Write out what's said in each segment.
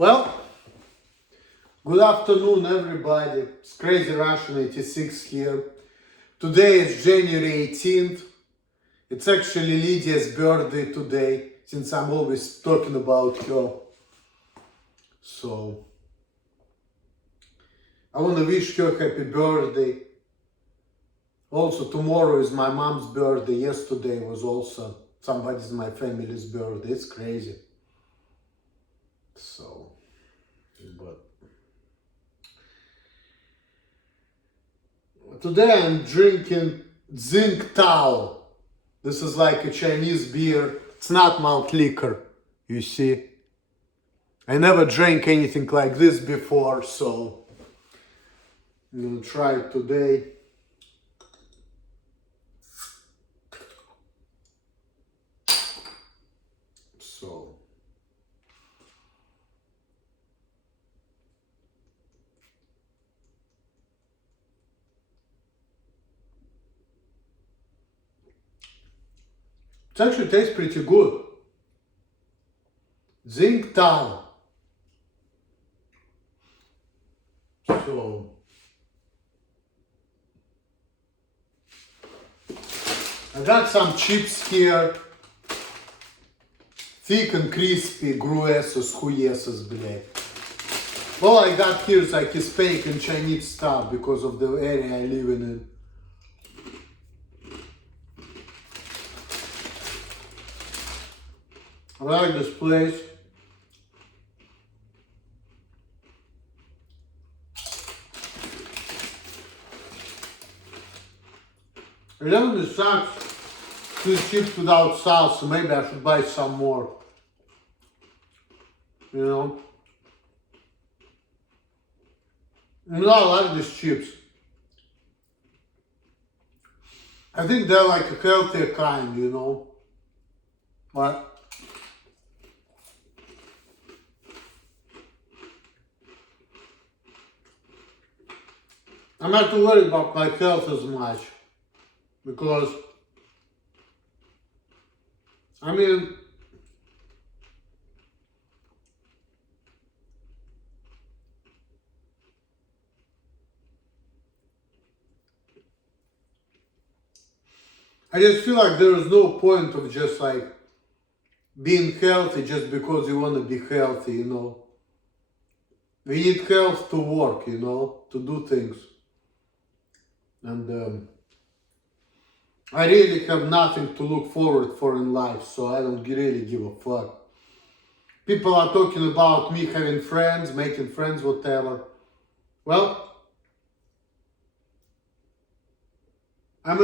Well, good afternoon, everybody. It's Crazy Russian 86 here. Today is January 18th. It's actually Lydia's birthday today, since I'm always talking about her. So, I want to wish her happy birthday. Also, tomorrow is my mom's birthday. Yesterday was also somebody's in my family's birthday. It's crazy. So, but today I'm drinking Tsingtao. This is like a Chinese beer. It's not malt liquor, you see. I never drank anything like this before, so I'm gonna try it today. So, it actually tastes pretty good. Tsingtao. So, I got some chips here. Thick and crispy, gruesos, хуесос, блядь. All I got here is like Hispanic and Chinese stuff because of the area I live in. I like this place. It really sucks these chips without sauce, so maybe I should buy some more. You know? I like these chips. I think they're like a healthier kind, you know? But I'm not too worried about my health as much. Because, I mean, I just feel like there is no point of just like being healthy just because you want to be healthy, you know. We need health to work, you know, to do things. And I really have nothing to look forward for in life, so I don't really give a fuck. People are talking about me having friends, making friends, whatever. Well, I'm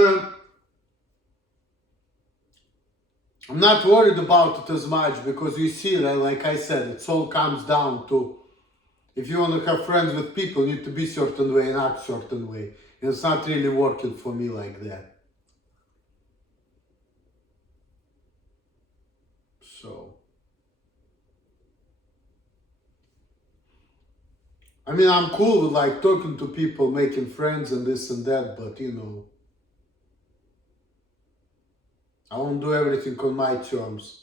not worried about it as much because you see that, like I said, it all comes down to if you want to have friends with people, you need to be certain way and act certain way. And it's not really working for me like that. So, I mean, I'm cool with like talking to people, making friends and this and that, but you know, I won't do everything on my terms.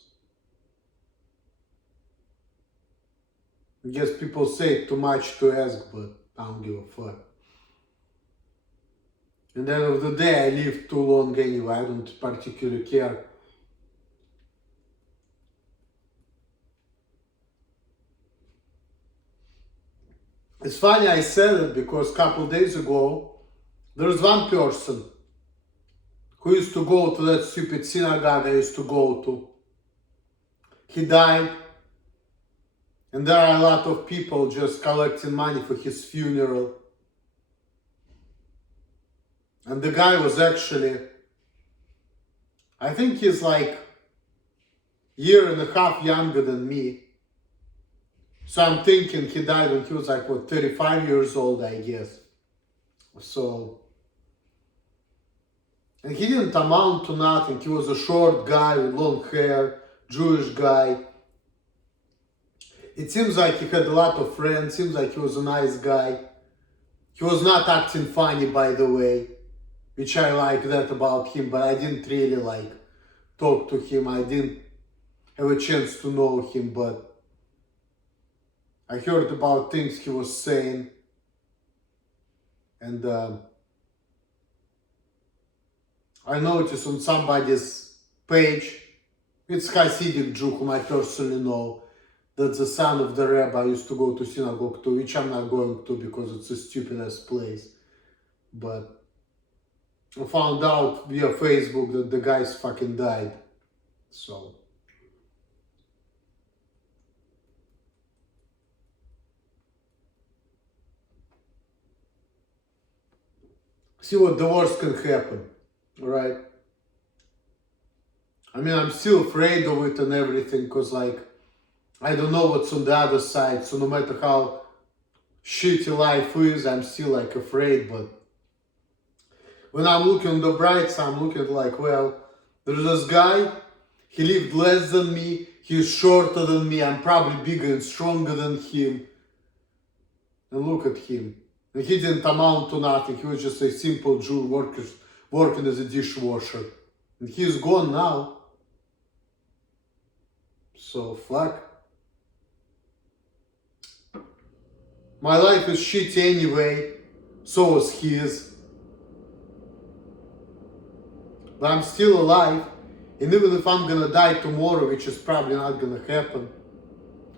I guess people say too much to ask, but I don't give a fuck. At the end of the day, I live too long anyway, I don't particularly care. It's funny I said it because a couple days ago, there was one person who used to go to that stupid synagogue I used to go to. He died, and there are a lot of people just collecting money for his funeral. And the guy was actually, I think he's like year and a half younger than me. So I'm thinking he died when he was like, what, 35 years old, I guess. So, and he didn't amount to nothing. He was a short guy with long hair, Jewish guy. It seems like he had a lot of friends, seems like he was a nice guy. He was not acting funny, by the way, which I like that about him, but I didn't really like talk to him. I didn't have a chance to know him, but I heard about things he was saying, and I noticed on somebody's page, it's Hasidic Jew whom I personally know, that's the son of the rabbi I used to go to synagogue to, which I'm not going to because it's a stupid ass place. But I found out via Facebook that the guy's fucking died. So see what the worst can happen, right? I mean, I'm still afraid of it and everything, because like, I don't know what's on the other side. So no matter how shitty life is, I'm still like afraid. But when I'm looking on the bright side, I'm looking like, well, there's this guy, he lived less than me, he's shorter than me, I'm probably bigger and stronger than him. And look at him. And he didn't amount to nothing, he was just a simple Jew working as a dishwasher. And he's gone now. So fuck. My life is shitty anyway, so is his. But I'm still alive, and even if I'm gonna die tomorrow, which is probably not gonna happen,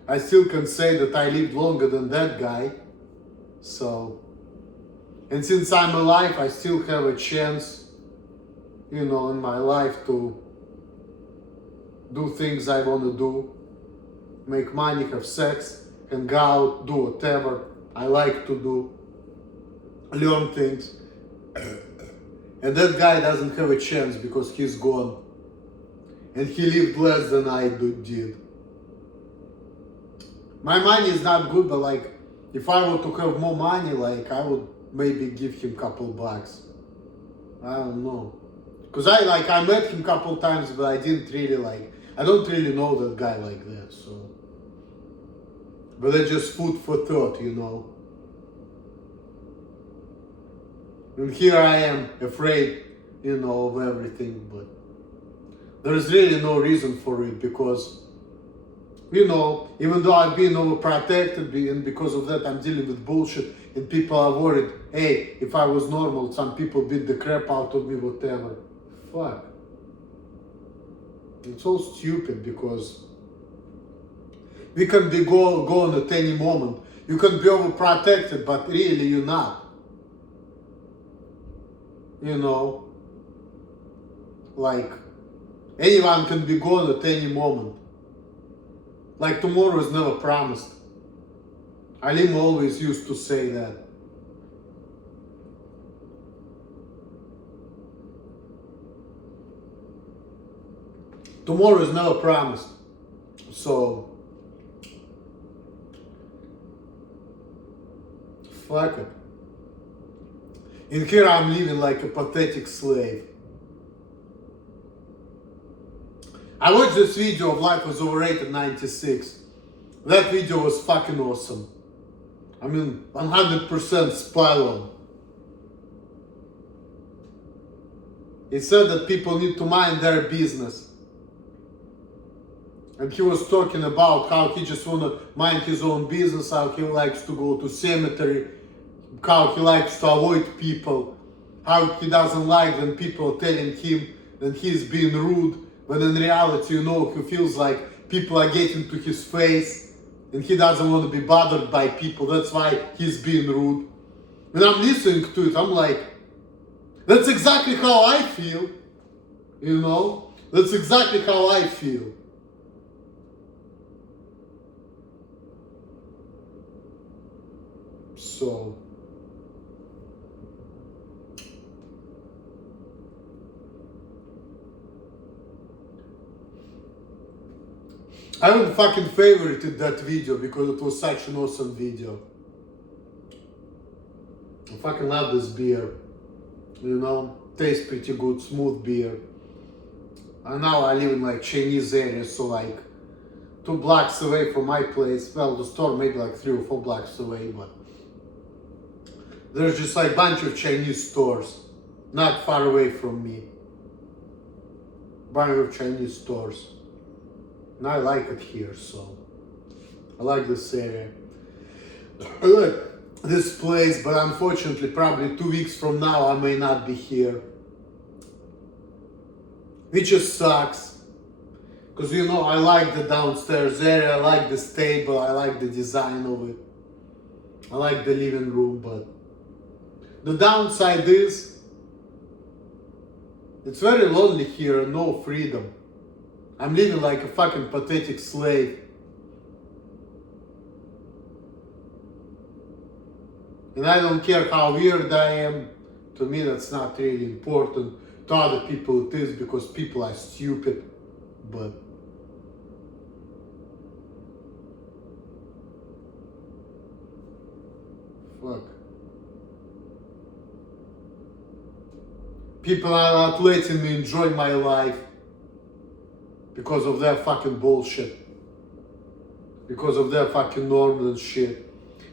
I still can say that I lived longer than that guy. So, and since I'm alive, I still have a chance, in my life to do things I wanna do, make money, have sex, hang out, do whatever I like to do, learn things. And that guy doesn't have a chance because he's gone. And he lived less than I did. My money is not good, but like, if I were to have more money, like, I would maybe give him a couple bucks. I don't know. Because I met him a couple times, but I didn't really I don't really know that guy like that, so. But that's just food for thought, And here I am, afraid, of everything, but there's really no reason for it because, even though I've been overprotected and because of that I'm dealing with bullshit and people are worried, hey, if I was normal, some people beat the crap out of me, whatever. Fuck. It's all stupid because we can be gone at any moment. You can be overprotected, but really you're not. Like, anyone can be gone at any moment. Like, tomorrow is never promised. Alim always used to say that. Tomorrow is never promised. So, fuck it. In here I'm living like a pathetic slave. I watched this video of Life was Overrated 96. That video was fucking awesome. I mean, 100% spot on. It said that people need to mind their business. And he was talking about how he just wanna mind his own business, how he likes to go to cemetery, how he likes to avoid people, how he doesn't like when people are telling him that he's being rude, when in reality, he feels like people are getting to his face and he doesn't want to be bothered by people. That's why he's being rude. When I'm listening to it, I'm like, that's exactly how I feel. That's exactly how I feel. So, I would fucking favorited that video because it was such an awesome video. I fucking love this beer. Tastes pretty good, smooth beer. And now I live in Chinese area, so 2 blocks away from my place. Well, the store maybe 3 or 4 blocks away, but there's just bunch of Chinese stores, not far away from me. Bunch of Chinese stores. And I like it here, so I like this area. I like this place, but unfortunately, probably 2 weeks from now, I may not be here. Which just sucks. Because I like the downstairs area, I like the table, I like the design of it. I like the living room, but the downside is it's very lonely here and no freedom. I'm living like a fucking pathetic slave. And I don't care how weird I am. To me, that's not really important. To other people, it is because people are stupid. But fuck. People are not letting me enjoy my life because of their fucking bullshit. Because of their fucking norms and shit.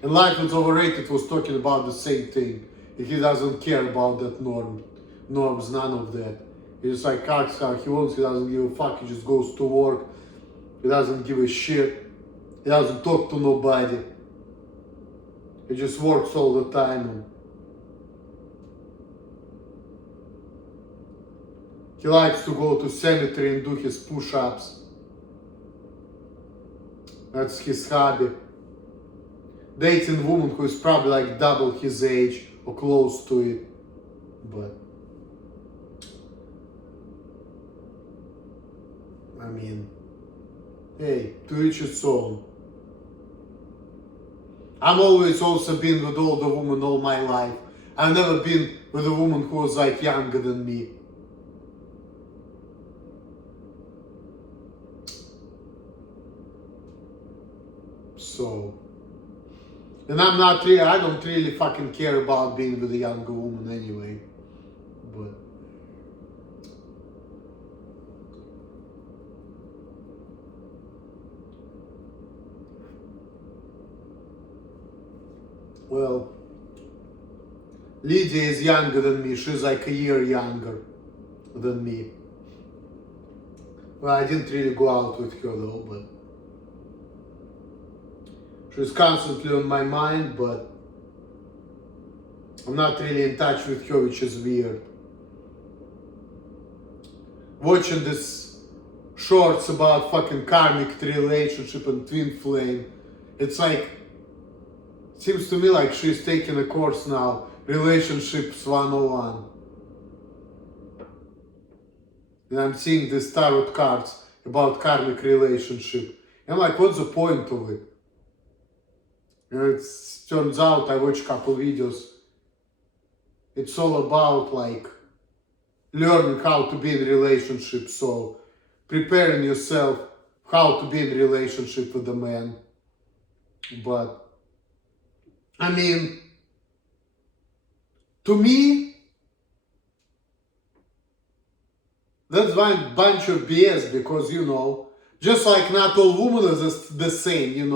And Life is Overrated was talking about the same thing. He doesn't care about that norms, none of that. He just like acts how he wants, he doesn't give a fuck, he just goes to work. He doesn't give a shit. He doesn't talk to nobody. He just works all the time. And he likes to go to cemetery and do his push-ups. That's his hobby. Dating a woman who is probably like double his age or close to it. But I mean, hey, to each its own. I'm always also been with older women all my life. I've never been with a woman who was like younger than me. So, and I don't really fucking care about being with a younger woman anyway. But well, Lydia is younger than me. She's like a year younger than me. Well, I didn't really go out with her though, but she's constantly on my mind, but I'm not really in touch with her, which is weird. Watching this shorts about fucking karmic relationship and twin flame, it's like, seems to me like she's taking a course now, Relationships 101. And I'm seeing these tarot cards about karmic relationship. And I'm like, what's the point of it? And it turns out, I watched a couple videos, it's all about like learning how to be in relationship, so preparing yourself how to be in relationship with a man. But I mean, to me, that's one bunch of BS because, just like not all women are the same,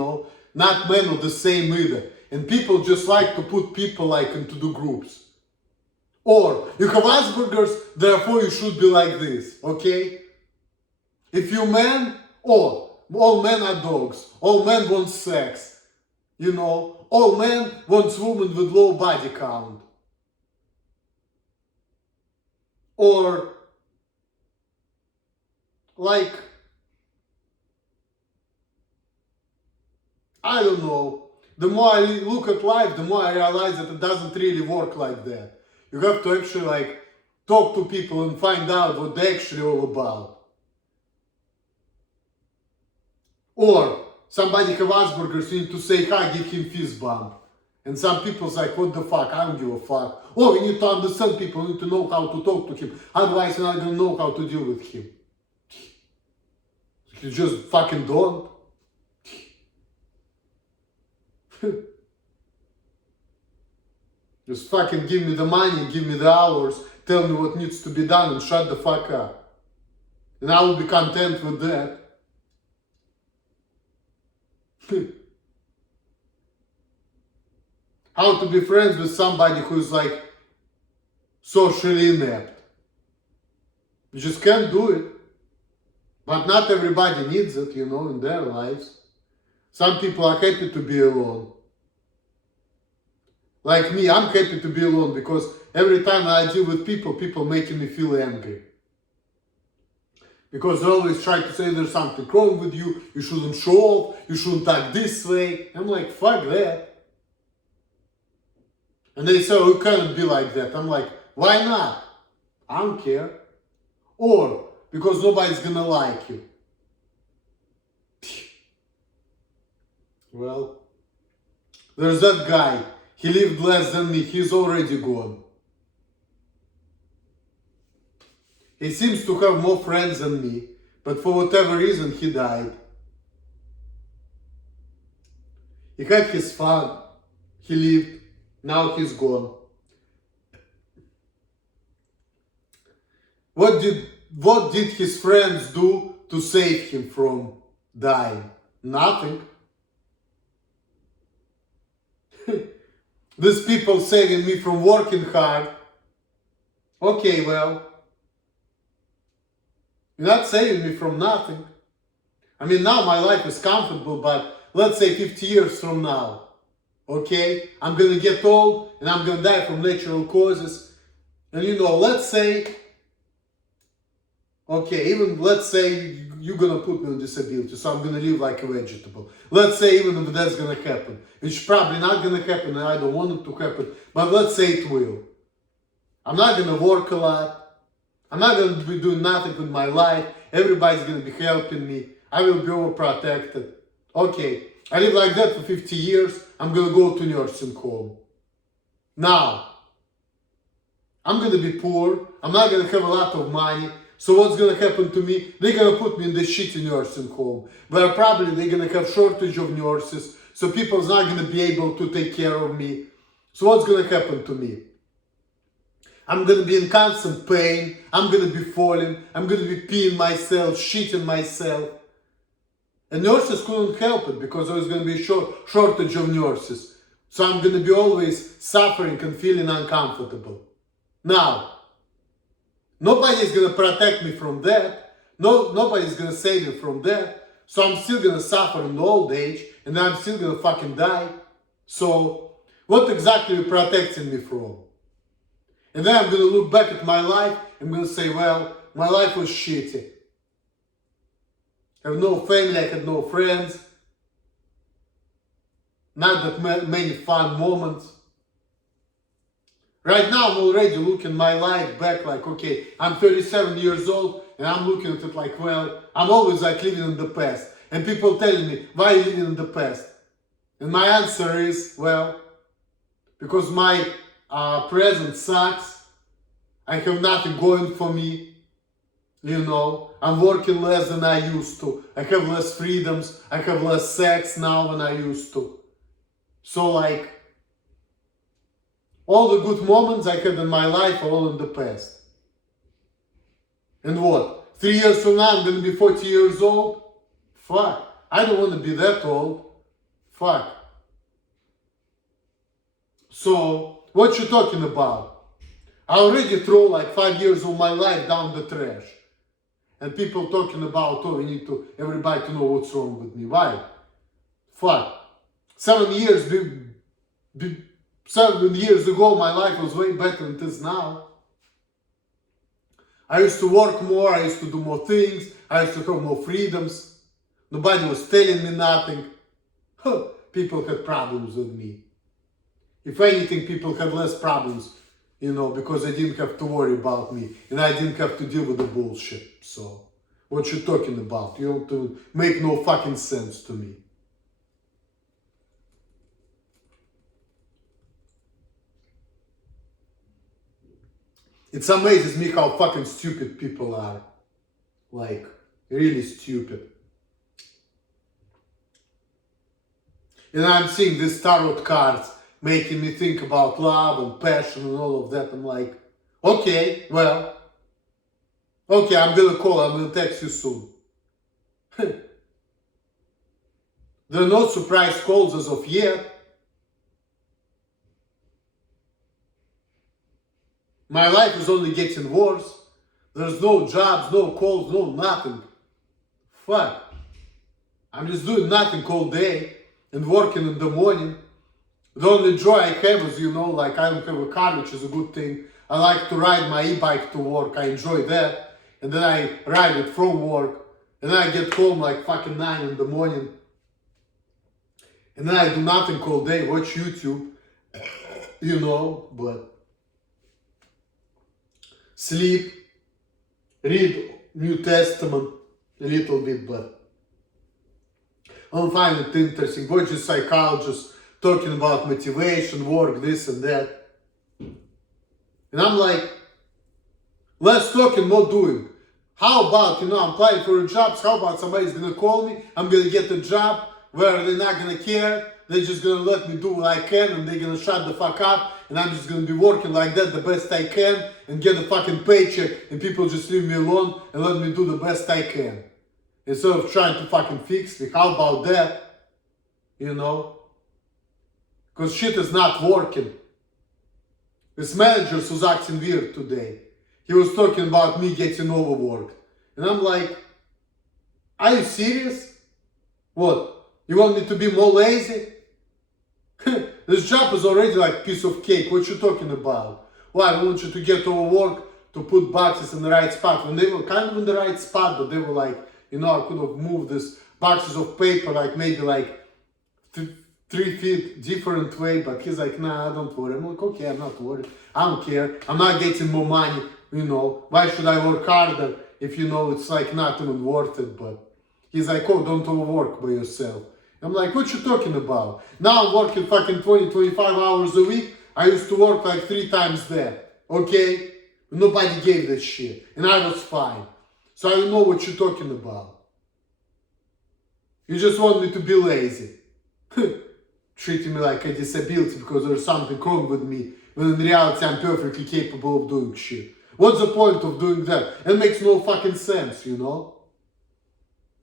not men are the same either. And people just like to put people like into the groups. Or, you have Asperger's, therefore you should be like this, okay? If you man, all men are dogs. All men want sex. All men want women with low body count. Or, like, I don't know. The more I look at life, the more I realize that it doesn't really work like that. You have to actually like talk to people and find out what they're actually all about. Or somebody have Asperger's, you need to say hi, give him fist bump. And some people's like, what the fuck, I don't give a fuck. Oh, you need to understand people, you need to know how to talk to him. Otherwise you're not gonna know how to deal with him. You just fucking don't. Just fucking give me the money, give me the hours, tell me what needs to be done and shut the fuck up. And I will be content with that. How to be friends with somebody who's like socially inept. You just can't do it. But not everybody needs it, in their lives. Some people are happy to be alone. Like me, I'm happy to be alone because every time I deal with people, people making me feel angry. Because they always try to say there's something wrong with you, you shouldn't show off, you shouldn't act this way. I'm like, fuck that. And they say, oh, you can't be like that. I'm like, why not? I don't care. Or because nobody's gonna like you. Well, there's that guy. He lived less than me. He's already gone. He seems to have more friends than me, but for whatever reason, he died. He had his fun. He lived. Now he's gone. What did his friends do to save him from dying? Nothing. These people saving me from working hard. Okay, well, you're not saving me from nothing. I mean, now my life is comfortable, but let's say 50 years from now, okay, I'm gonna get old and I'm gonna die from natural causes. And let's say, okay, even let's say you're gonna put me on disability, so I'm gonna live like a vegetable. Let's say even if that's gonna happen, which probably not gonna happen, and I don't want it to happen, but let's say it will. I'm not gonna work a lot. I'm not gonna be doing nothing with my life. Everybody's gonna be helping me. I will be overprotected. Okay, I live like that for 50 years. I'm gonna go to nursing home. Now, I'm gonna be poor. I'm not gonna have a lot of money. So what's gonna happen to me? They're gonna put me in the shitty nursing home, where probably they're gonna have shortage of nurses, so people's not gonna be able to take care of me. So what's gonna happen to me? I'm gonna be in constant pain, I'm gonna be falling, I'm gonna be peeing myself, shitting myself. And nurses couldn't help it because there was gonna be a shortage of nurses. So I'm gonna be always suffering and feeling uncomfortable. Now, nobody's gonna protect me from that. Nobody's gonna save me from that. So I'm still gonna suffer in old age, and I'm still gonna fucking die. So what exactly are you protecting me from? And then I'm gonna look back at my life, I'm gonna say, well, my life was shitty. I have no family, I had no friends. Not that many fun moments. Right now, I'm already looking my life back like, okay, I'm 37 years old, and I'm looking at it like, well, I'm always like living in the past. And people telling me, why are you living in the past? And my answer is, well, because my present sucks. I have nothing going for me. I'm working less than I used to. I have less freedoms. I have less sex now than I used to. So like, all the good moments I had in my life are all in the past. And what? 3 years from now I'm gonna be 40 years old? Fuck. I don't want to be that old. Fuck. So, what you talking about? I already throw like 5 years of my life down the trash. And people talking about, oh, we need everybody to know what's wrong with me. Why? Fuck. 7 years 7 years ago, my life was way better than it is now. I used to work more, I used to do more things, I used to have more freedoms. Nobody was telling me nothing. People had problems with me. If anything, people had less problems, because they didn't have to worry about me. And I didn't have to deal with the bullshit. So, what you talking about? You don't make no fucking sense to me. It amazes me how fucking stupid people are. Like, really stupid. And I'm seeing these tarot cards making me think about love and passion and all of that. I'm like, okay, well, okay, I'm gonna call, I'm gonna text you soon. There are no surprise calls as of yet. My life is only getting worse. There's no jobs, no calls, no nothing. Fuck. I'm just doing nothing all day and working in the morning. The only joy I have is, like I don't have a car, which is a good thing. I like to ride my e-bike to work. I enjoy that. And then I ride it from work. And then I get home like fucking 9 in the morning. And then I do nothing all day, watch YouTube, but sleep, read New Testament a little bit, but I don't find it interesting. Watch a psychologist talking about motivation, work, this and that. And I'm like, less talking, more doing. How about, I'm applying for a job, how about somebody's gonna call me, I'm gonna get a job where they're not gonna care, they're just gonna let me do what I can and they're gonna shut the fuck up and I'm just gonna be working like that the best I can and get a fucking paycheck and people just leave me alone and let me do the best I can. Instead of trying to fucking fix me. How about that? Because shit is not working. This manager was acting weird today. He was talking about me getting overworked. And I'm like, are you serious? What? You want me to be more lazy? This job is already like a piece of cake. What you talking about? Why? I want you to get overworked, to put boxes in the right spot. When they were kind of in the right spot, but they were like, I could have moved these boxes of paper like maybe like 3 feet different way, but he's like, nah, don't worry. I'm like, okay, I'm not worried. I don't care. I'm not getting more money, Why should I work harder if, it's like not even worth it, but he's like, oh, don't overwork by yourself. I'm like, what you talking about? Now I'm working fucking 20, 25 hours a week. I used to work like 3 times that, okay? Nobody gave that shit, and I was fine. So I don't know what you're talking about. You just want me to be lazy. Treating me like a disability because there's something wrong with me, when in reality I'm perfectly capable of doing shit. What's the point of doing that? It makes no fucking sense,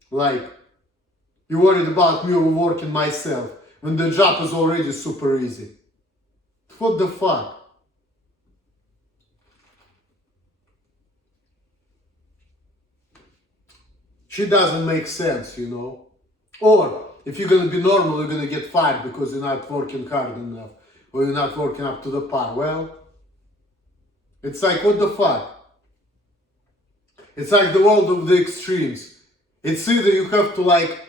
Like, you're worried about me overworking myself when the job is already super easy. What the fuck? Shit doesn't make sense, Or, if you're gonna be normal, you're gonna get fired because you're not working hard enough. Or you're not working up to the par. Well, it's like, what the fuck? It's like the world of the extremes. It's either you have to like,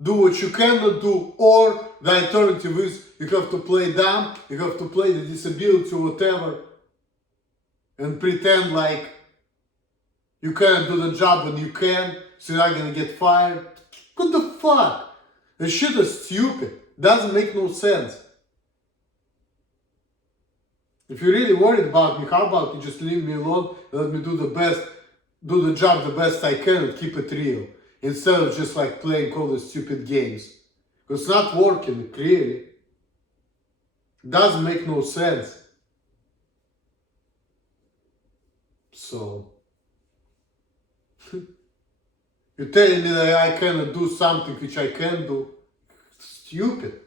do what you cannot do, or the alternative is you have to play dumb, you have to play the disability or whatever, and pretend like you can't do the job when you can, so you're not gonna get fired. What the fuck? This shit is stupid. Doesn't make no sense. If you're really worried about me, how about you just leave me alone and let me do the job the best I can and keep it real. Instead of just like playing all the stupid games. Because it's not working, clearly. It doesn't make no sense. So, you're telling me that I cannot do something which I can do? Stupid.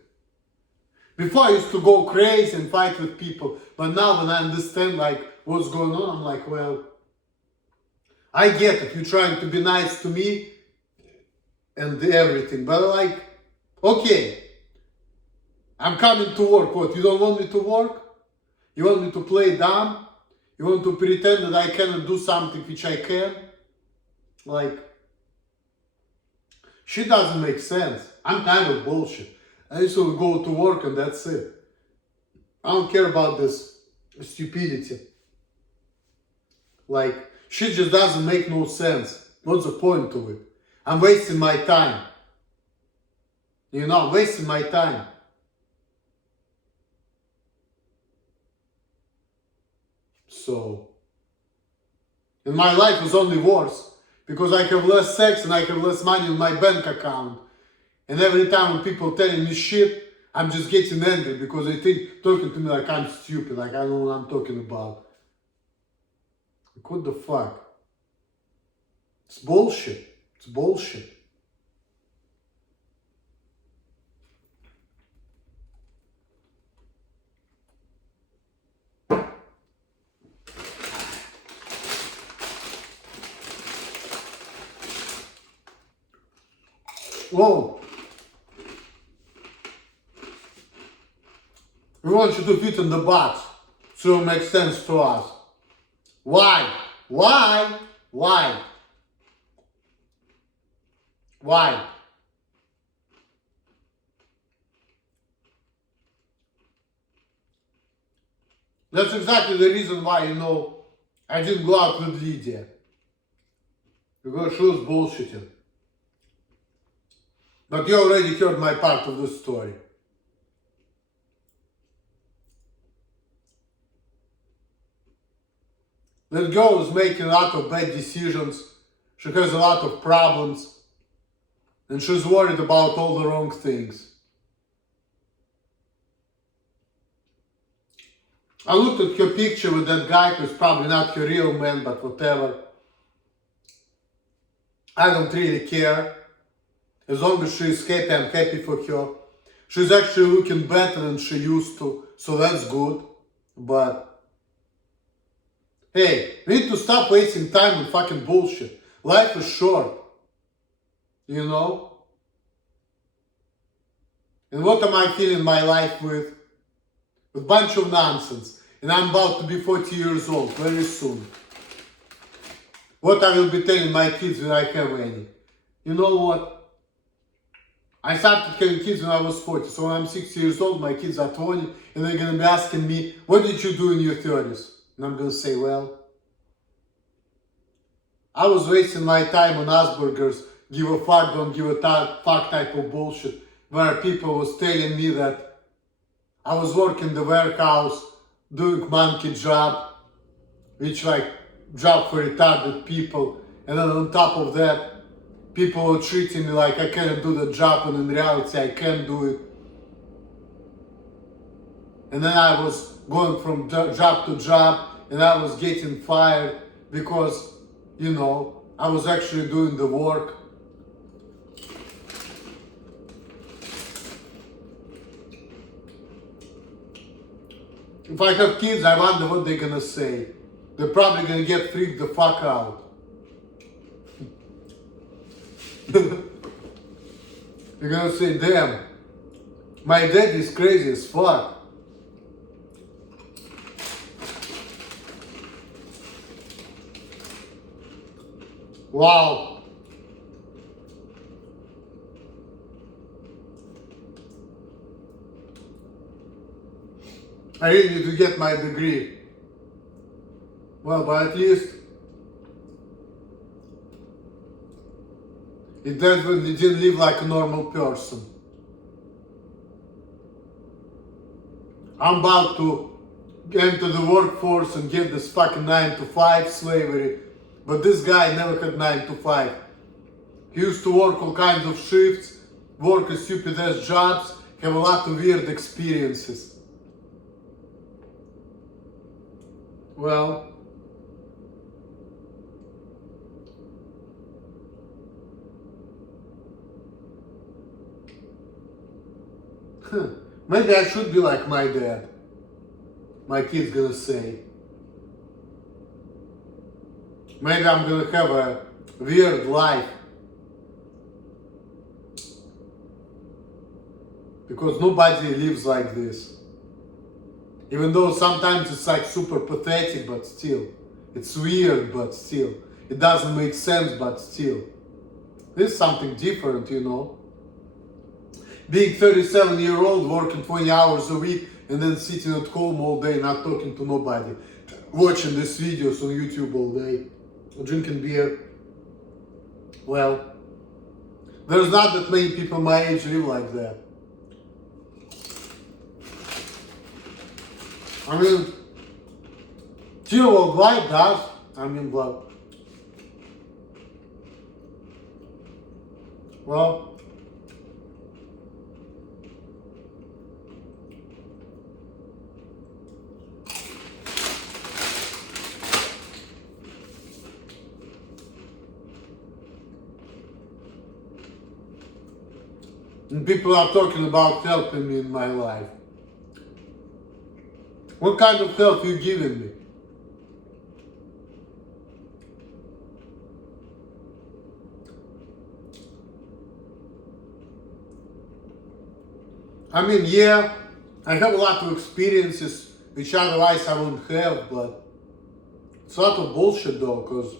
Before I used to go crazy and fight with people, but now when I understand like what's going on, I'm like, well, I get it. You're trying to be nice to me and everything, but like, okay, I'm coming to work. What? You don't want me to work? You want me to play dumb? You want to pretend that I cannot do something which I can? Like, shit doesn't make sense. I'm tired of bullshit. I used to go to work and that's it. I don't care about this stupidity. Like, shit just doesn't make no sense. What's the point of it? I'm wasting my time. I'm wasting my time. So, and my life is only worse because I have less sex and I have less money in my bank account. And every time when people telling me shit, I'm just getting angry because they think talking to me like I'm stupid, like I don't know what I'm talking about. Like, what the fuck? It's bullshit. It's bullshit. Whoa. We want you to fit in the box so it makes sense to us. Why? Why? Why? Why? That's exactly the reason why, I didn't go out with Lydia. Because she was bullshitting. But you already heard my part of the story. That girl is making a lot of bad decisions. She has a lot of problems. And she's worried about all the wrong things. I looked at her picture with that guy who's probably not her real man, but whatever. I don't really care. As long as she's happy, I'm happy for her. She's actually looking better than she used to, so that's good. But, hey, we need to stop wasting time on fucking bullshit. Life is short. You know? And what am I filling my life with? With a bunch of nonsense. And I'm about to be 40 years old very soon. What I will be telling my kids when I have any? You know what? I started having kids when I was 40. So when I'm 60 years old, my kids are 20. And they're going to be asking me, what did you do in your 30s? And I'm going to say, well, I was wasting my time on Asperger's, give a fuck, don't give a fuck type of bullshit. Where people was telling me that I was working in the warehouse, doing monkey job, which like job for retarded people. And then on top of that, people were treating me like I can't do the job, and in reality I can do it. And then I was going from job to job, and I was getting fired because, I was actually doing the work. If I have kids, I wonder what they're gonna say. They're probably gonna get freaked the fuck out. You're gonna say, damn, my dad is crazy as fuck. Wow. I really need to get my degree. Well, but at least it definitely didn't live like a normal person. I'm about to enter the workforce and get this fucking 9 to 5 slavery. But this guy never had 9 to 5. He used to work all kinds of shifts, work as stupid ass jobs, have a lot of weird experiences. Well, maybe I should be like my dad. My kid's gonna say. Maybe I'm gonna have a weird life. Because nobody lives like this. Even though sometimes it's like super pathetic, but still. It's weird, but still. It doesn't make sense, but still. This is something different, Being 37-year-old, working 20 hours a week, and then sitting at home all day, not talking to nobody. Watching these videos on YouTube all day. Drinking beer. Well, there's not that many people my age live like that. I mean, Tier Worldwide does. But, well, and people are talking about helping me in my life. What kind of help are you giving me? I mean, yeah, I have a lot of experiences which otherwise I wouldn't have, but it's a lot of bullshit though, because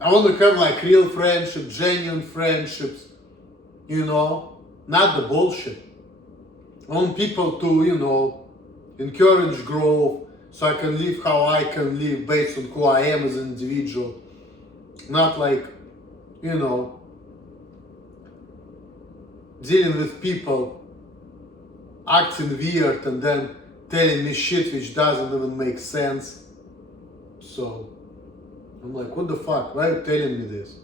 I want to have like real friendship, genuine friendships, not the bullshit. I want people to, encourage growth so I can live how I can live based on who I am as an individual. Not like, dealing with people acting weird and then telling me shit which doesn't even make sense. So, I'm like, what the fuck? Why are you telling me this?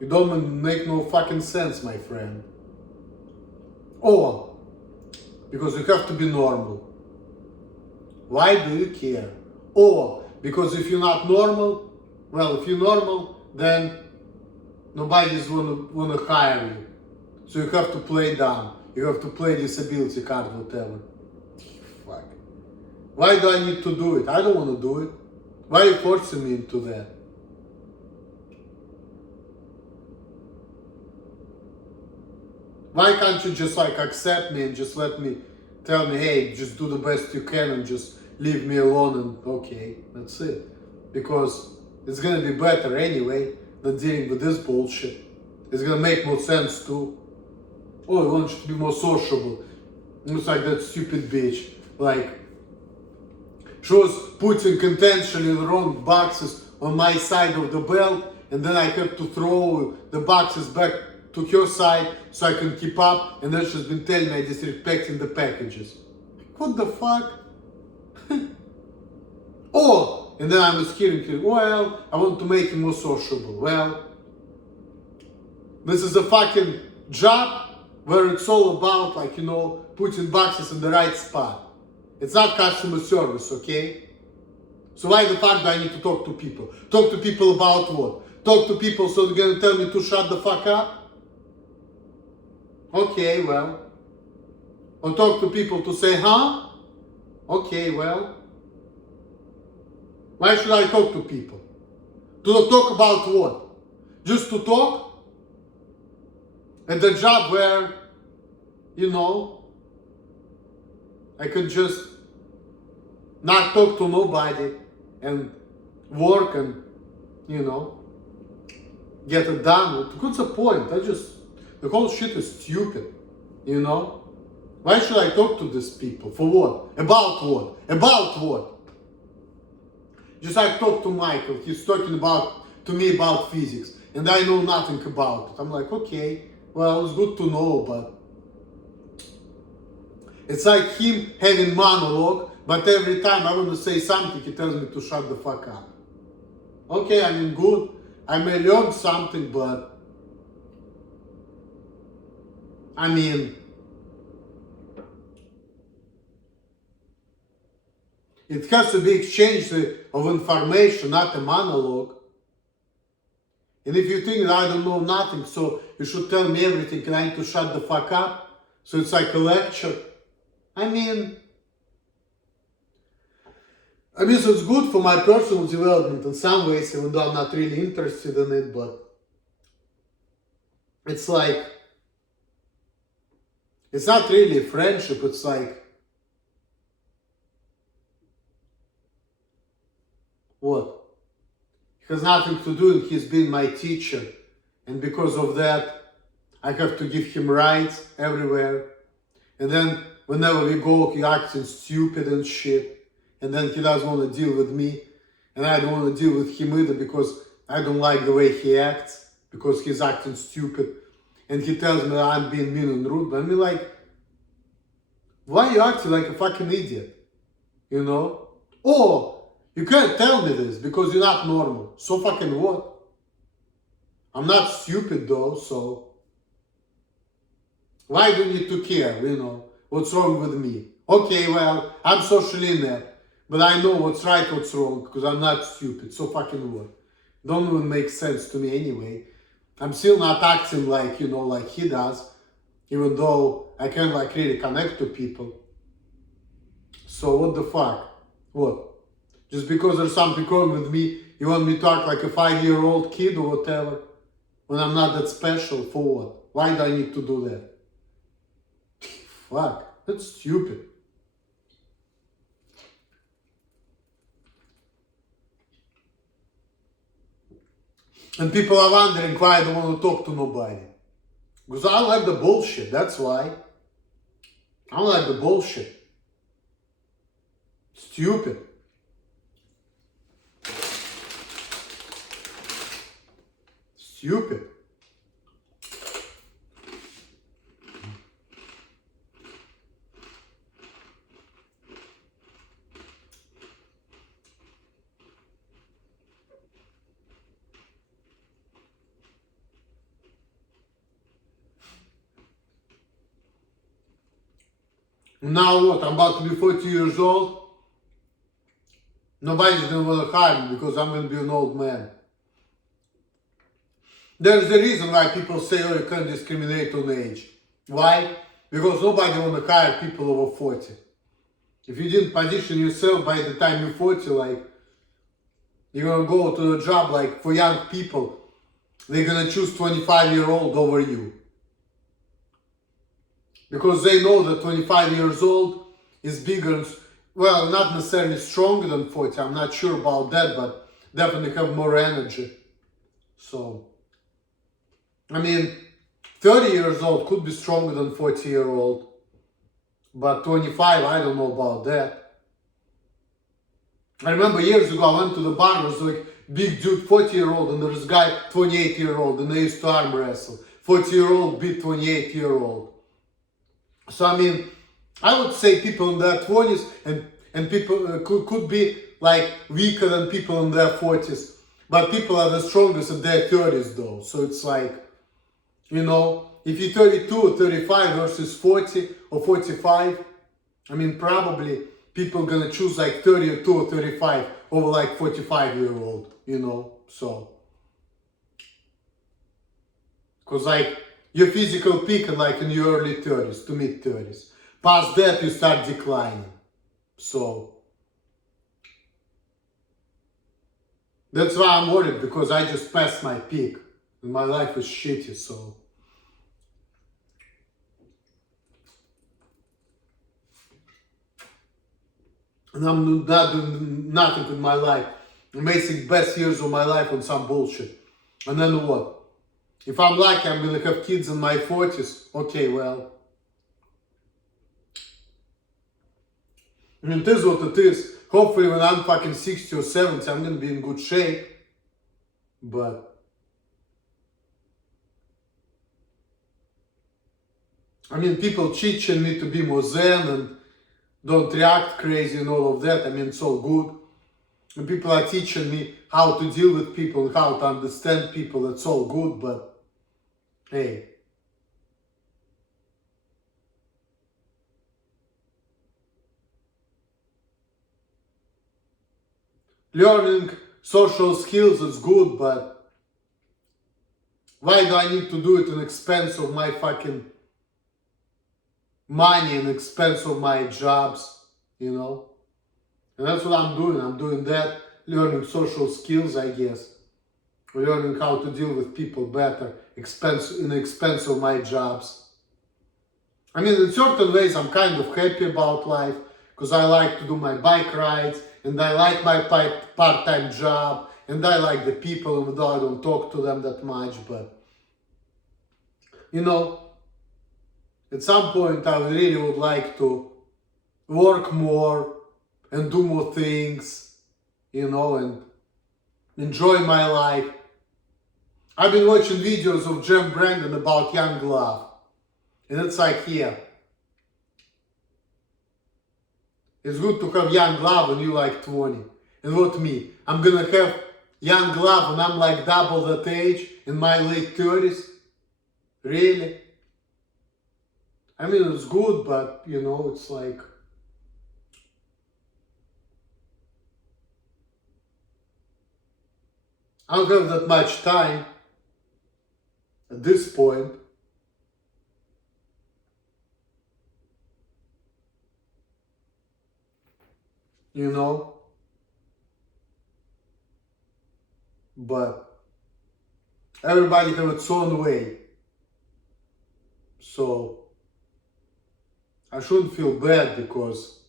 You don't make no fucking sense, my friend. Oh, because you have to be normal. Why do you care? Or because if you're not normal, well, if you're normal, then nobody's wanna hire you. So you have to play dumb. You have to play disability card, whatever. Fuck. Why do I need to do it? I don't want to do it. Why are you forcing me into that? Why can't you just like accept me and just tell me, hey, just do the best you can and just leave me alone and okay, that's it. Because it's gonna be better anyway than dealing with this bullshit. It's gonna make more sense too. Oh, I want you to be more sociable. It's like that stupid bitch. Like, she was putting intentionally the wrong boxes on my side of the belt, and then I had to throw the boxes back to her side so I can keep up, and then she's been telling me I'm disrespecting the packages. What the fuck? Oh, and then I was hearing, well, I want to make him more sociable. Well, this is a fucking job where it's all about, like, putting boxes in the right spot. It's not customer service, okay? So why the fuck do I need to talk to people? Talk to people about what? Talk to people so they're gonna tell me to shut the fuck up? Okay, well. Or talk to people to say, huh? Okay, well. Why should I talk to people? To talk about what? Just to talk? At the job where, I could just not talk to nobody and work and, get it done. What's the point? The whole shit is stupid, Why should I talk to these people? For what? About what? About what? Just like talk to Michael, he's talking to me about physics, and I know nothing about it. I'm like, okay, well, it's good to know, but it's like him having monologue, but every time I want to say something, he tells me to shut the fuck up. Okay, I mean, good. I may learn something, but I mean, it has to be exchange of information, not a monologue. And if you think that I don't know nothing, so you should tell me everything and I need to shut the fuck up, so it's like a lecture. I mean, so it's good for my personal development in some ways, even though I'm not really interested in it, but it's like, it's not really a friendship, it's like, what? It has nothing to do, and he's been my teacher, and because of that, I have to give him rights everywhere, and then whenever we go, he acting stupid and shit. And then he doesn't want to deal with me. And I don't want to deal with him either because I don't like the way he acts. Because he's acting stupid. And he tells me that I'm being mean and rude. But I mean, like, why are you acting like a fucking idiot? Oh, you can't tell me this because you're not normal. So fucking what? I'm not stupid though, so why do you need to care, what's wrong with me? Okay, well, I'm socially inept. But I know what's right, what's wrong, because I'm not stupid. So fucking what? Don't even make sense to me anyway. I'm still not acting like, like he does, even though I can like really connect to people. So what the fuck? What? Just because there's something wrong with me, you want me to act like a 5-year-old kid or whatever? when I'm not that special? For what? Why do I need to do that? Fuck, that's stupid. And people are wondering why I don't want to talk to nobody. Because I don't like the bullshit, that's why. I don't like the bullshit. Stupid. Stupid. Now what? I'm about to be 40 years old. Nobody's gonna want to hire me because I'm gonna be an old man. There's a reason why people say, oh, you can't discriminate on age. Why? Because nobody want to hire people over 40. If you didn't position yourself by the time you're 40, like, you're gonna go to a job like for young people, they're gonna choose 25-year-old over you. Because they know that 25 years old is bigger, well, not necessarily stronger than 40, I'm not sure about that, but definitely have more energy. So, I mean, 30 years old could be stronger than 40-year-old, but 25, I don't know about that. I remember years ago, I went to the bar, it was like big dude, 40-year-old, and there's a guy, 28-year-old, and they used to arm wrestle. 40-year-old beat 28-year-old. So, I mean, I would say people in their 20s and people could be like weaker than people in their 40s. But people are the strongest in their 30s though. So it's like, you know, if you're 32 or 35 versus 40 or 45, I mean, probably people gonna choose like 32 or 35 over like 45-year-old, you know, so. Because like, your physical peak is like in your early 30s to mid 30s. Past that, you start declining. So, that's why I'm worried, because I just passed my peak. And my life is shitty, so. And I'm not doing nothing with my life. I'm wasting best years of my life on some bullshit. And then what? If I'm lucky, I'm gonna have kids in my 40s. Okay, well. I mean, it is what it is. Hopefully when I'm fucking 60 or 70, I'm gonna be in good shape. But I mean, people teaching me to be more zen and don't react crazy and all of that. I mean, it's all good. And people are teaching me how to deal with people and how to understand people. That's all good, but hey. Learning social skills is good, but why do I need to do it at the expense of my fucking money and expense of my jobs, you know? And that's what I'm doing. I'm doing that, learning social skills, I guess. Learning how to deal with people better, in the expense of my jobs. I mean, in certain ways, I'm kind of happy about life, because I like to do my bike rides, and I like my part-time job, and I like the people, even though I don't talk to them that much, but, you know, at some point I really would like to work more and do more things, you know, and enjoy my life. I've been watching videos of Jem Brandon about young love, and it's like, yeah, it's good to have young love when you're like 20. And what me? I'm gonna have young love when I'm like double that age, in my late 30s? Really? I mean, it's good, but, you know, it's like, I don't have that much time at this point. You know? But Everybody have its own way. So I shouldn't feel bad because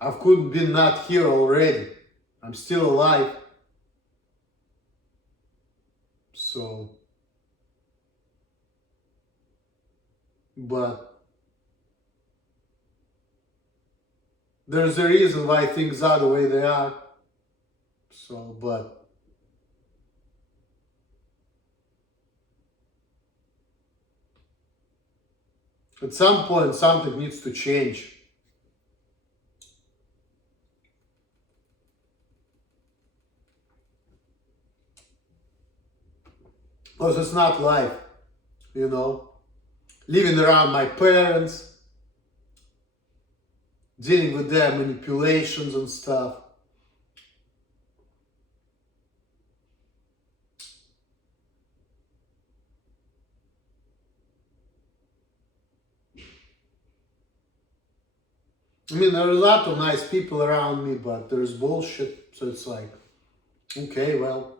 I couldn't be not here already. I'm still alive. So, but there's a reason why things are the way they are. So, but at some point something needs to change. Because it's not life, you know. Living around my parents, dealing with their manipulations and stuff. I mean, there are a lot of nice people around me, but there's bullshit. So it's like, okay, well,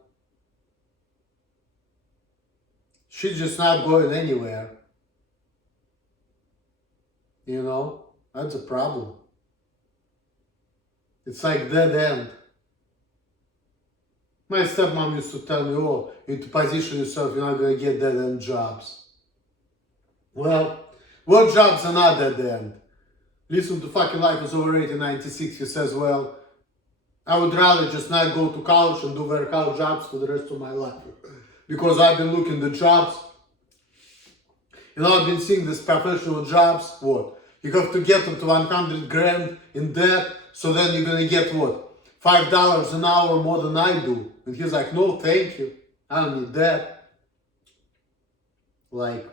she's just not going anywhere. You know, that's a problem. It's like dead end. My stepmom used to tell me, oh, you need to position yourself, you're not going to get dead end jobs. Well, what jobs are not dead end? Listen to fucking Life is Overrated 96. He says, well, I would rather just not go to college and do warehouse jobs for the rest of my life. Because I've been looking at jobs. You know, I've been seeing these professional jobs. What? You have to get them to 100 grand in debt. So then you're going to get what? $5 an hour more than I do. And he's like, no, thank you. I don't need that. Like,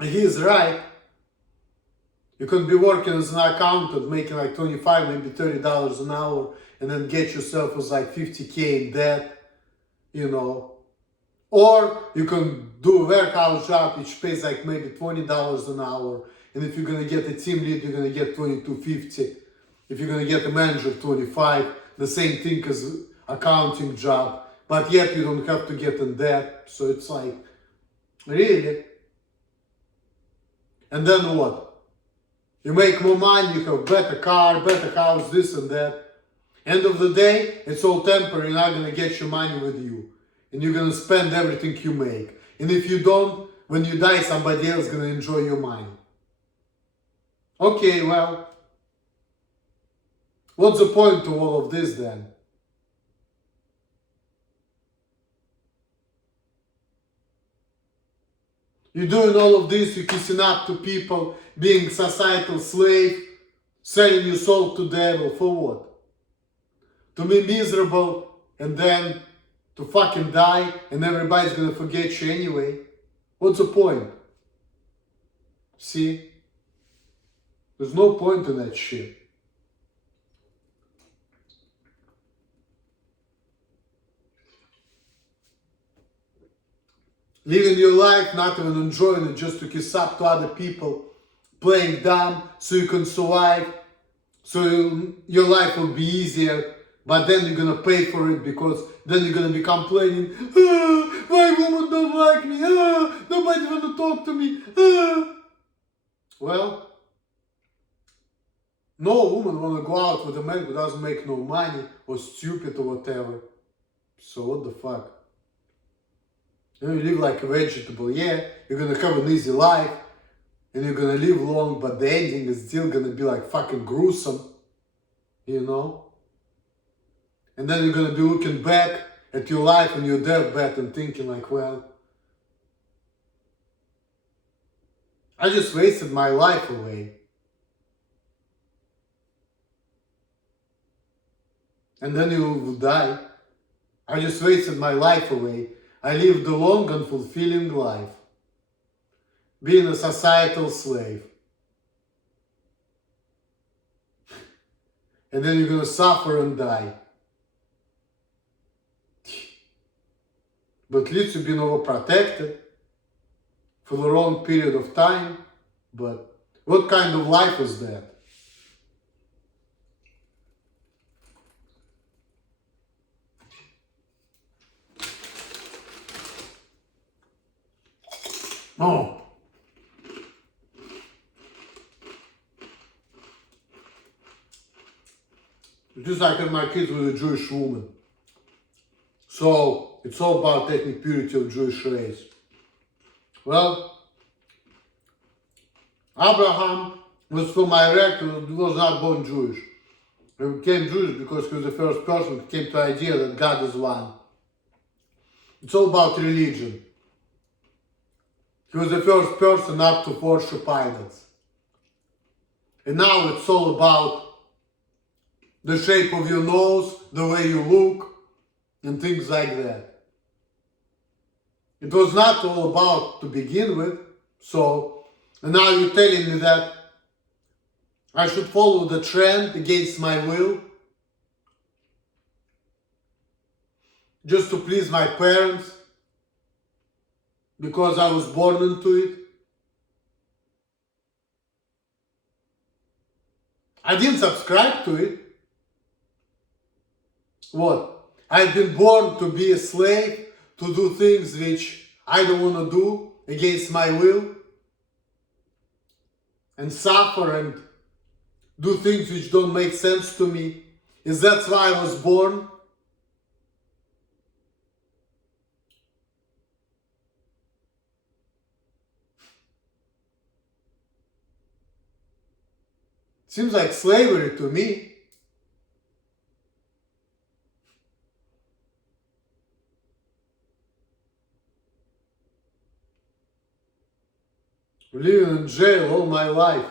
he's right. You could be working as an accountant, making like $25, maybe $30 an hour, and then get yourself as like 50K in debt, you know. Or you can do a warehouse job which pays like maybe $20 an hour, and if you're gonna get a team lead, you're gonna get $22.50. If you're gonna get a manager, $25. The same thing as accounting job, but yet you don't have to get in debt. So it's like, really? And then what? You make more money, you have better car, better house, this and that. End of the day, it's all temporary. You're not going to get your money with you. And you're going to spend everything you make. And if you don't, when you die, somebody else is going to enjoy your money. Okay, well, what's the point to all of this then? You're doing all of this, you're kissing up to people, being societal slave, selling your soul to devil, for what? To be miserable and then to fucking die and everybody's gonna forget you anyway. What's the point? See? There's no point in that shit. Living your life, not even enjoying it, just to kiss up to other people, playing dumb so you can survive, so your life will be easier, but then you're gonna pay for it because then you're gonna be complaining, why women don't like me, nobody wanna talk to me. Well, no woman wanna go out with a man who doesn't make no money or stupid or whatever. So what the fuck? You know, you live like a vegetable. Yeah, you're gonna have an easy life and you're gonna live long, but the ending is still gonna be like fucking gruesome, you know? And then you're gonna be looking back at your life on your deathbed and thinking like, well, I just wasted my life away. And then you will die. I just wasted my life away. I lived a long and fulfilling life, being a societal slave. And then you're gonna suffer and die. But at least you've been overprotected for the long period of time. But what kind of life is that? Oh. Just like I had my kids with a Jewish woman. So it's all about ethnic purity of Jewish race. Well, Abraham was from Iraq, he was not born Jewish. He became Jewish because he was the first person who came to the idea that God is one. It's all about religion. He was the first person not to worship idols. And now it's all about the shape of your nose, the way you look, and things like that. It was not all about to begin with, so, and now you're telling me that I should follow the trend against my will, just to please my parents, because I was born into it. I didn't subscribe to it. What? I've been born to be a slave, to do things which I don't want to do against my will, and suffer and do things which don't make sense to me. Is that why I was born? Seems like slavery to me. Living in jail all my life,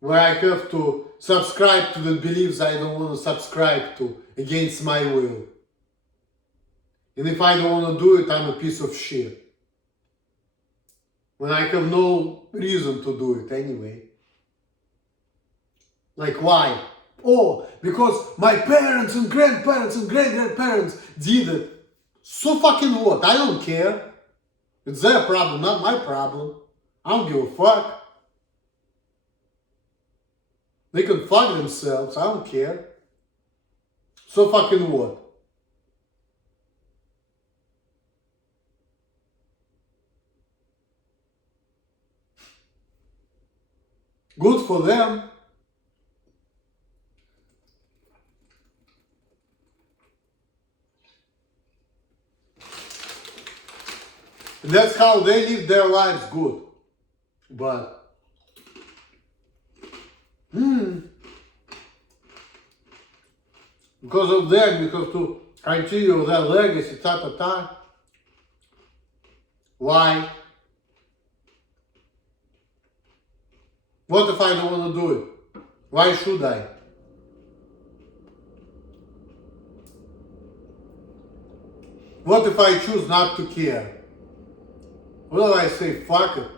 where I have to subscribe to the beliefs I don't want to subscribe to against my will. And if I don't want to do it, I'm a piece of shit. When I have no reason to do it anyway. Like why? Oh, because my parents and grandparents and great-grandparents did it. So fucking what? I don't care. It's their problem, not my problem. I don't give a fuck. They can fuck themselves, I don't care. So fucking what? Good for them. And that's how they live their lives good. But, because of them, because to continue their legacy, ta-ta-ta. Why? What if I don't want to do it? Why should I? What if I choose not to care? What if I say, fuck it?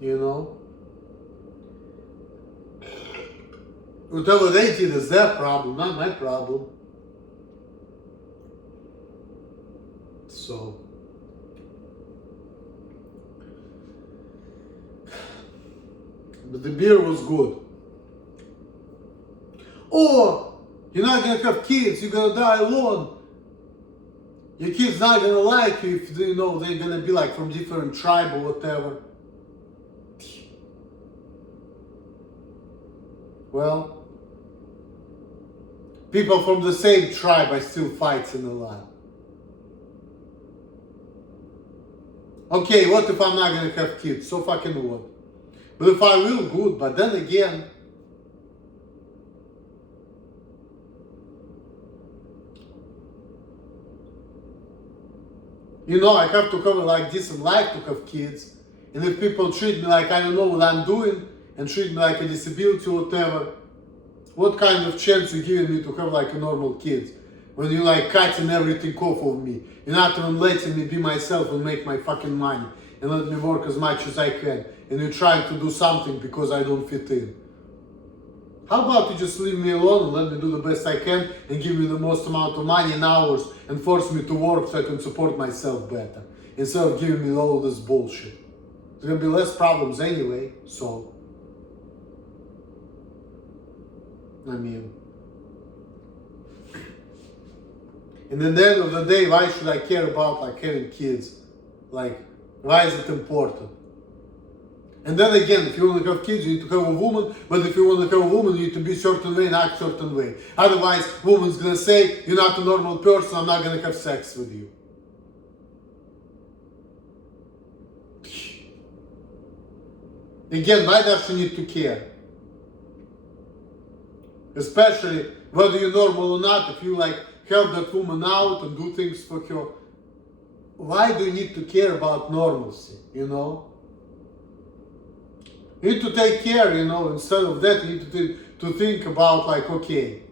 You know? Whatever they did is their problem, not my problem. So, but the beer was good. Or, you're not gonna have kids, you're gonna die alone. Your kids not gonna like you if you know they're gonna be like from different tribe or whatever. Well, people from the same tribe are still fighting a lot. Okay, what if I'm not gonna have kids? So fucking what? But if I will, good. But then again, you know, I have to have like decent life to have kids. And if people treat me like I don't know what I'm doing and treat me like a disability or whatever, what kind of chance you giving me to have like a normal kid? When you like cutting everything off of me. You're not even letting me be myself and make my fucking money. And let me work as much as I can. And you're trying to do something because I don't fit in. How about you just leave me alone and let me do the best I can and give me the most amount of money and hours and force me to work so I can support myself better instead of giving me all of this bullshit. There's gonna be less problems anyway, so I mean, and at the end of the day, why should I care about like having kids? Like, why is it important? And then again, if you want to have kids, you need to have a woman. But if you want to have a woman, you need to be a certain way and act a certain way. Otherwise, woman's gonna say, you're not a normal person, I'm not gonna have sex with you. Again, why does she need to care? Especially whether you're normal or not, if you like help that woman out and do things for her, why do you need to care about normalcy, you know? You need to take care, you know, instead of that you need to think about like, okay,